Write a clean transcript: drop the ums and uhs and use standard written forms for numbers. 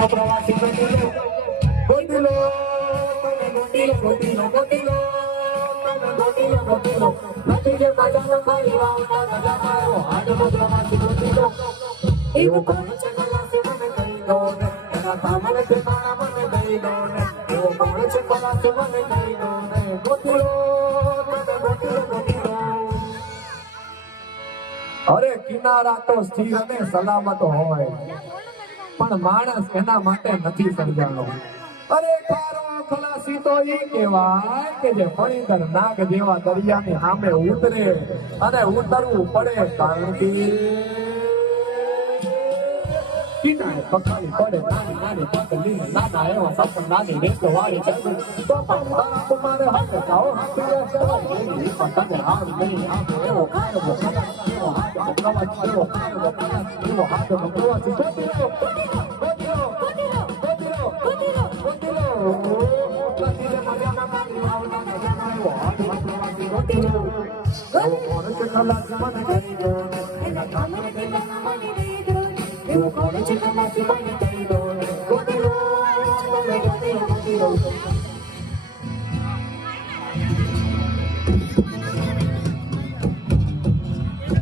પ્રવાસી ગોટીલો ગોટીલો ગોટીલો ગોટીલો ગોટીલો ગોટીલો ગોટીલો નથી જે મજાનો ખાઈ વાવના મજામાં આવ્યો આડો પ્રવાસી ગોટીલો એવું કોણ છે ખલાસી મને કહી દો ને એના કામને તે માણા મને કહી દો ને એવું કોણ છે ખલાસી મને કહી દો ને ગોટીલો ગોટીલો ગોટીલો અરે કિનારા તો સ્થિર અને સલામત હોય પણ માણસ એના માટે નથી સર્જાનો અરે ખારો ખલાસી તો ઈ કહેવાય કે જે ફણીધર નાગ જેવા દરિયાની સામે ઉતરે અને ઉતરવું પડે કારણ કે કિનારે પકડી પડે નાની નાની પકડીને નાના એવા સપન નાની રેતો વાળી ચડે તો પણ તારા કુમારે હવે જાઓ હાથીએ સવાય એની પણ તને હાર નહીં આપો એવો કાયદો એવો હાથો પ્રવાસ એવો કાયદો એવો હાથો પ્રવાસ You're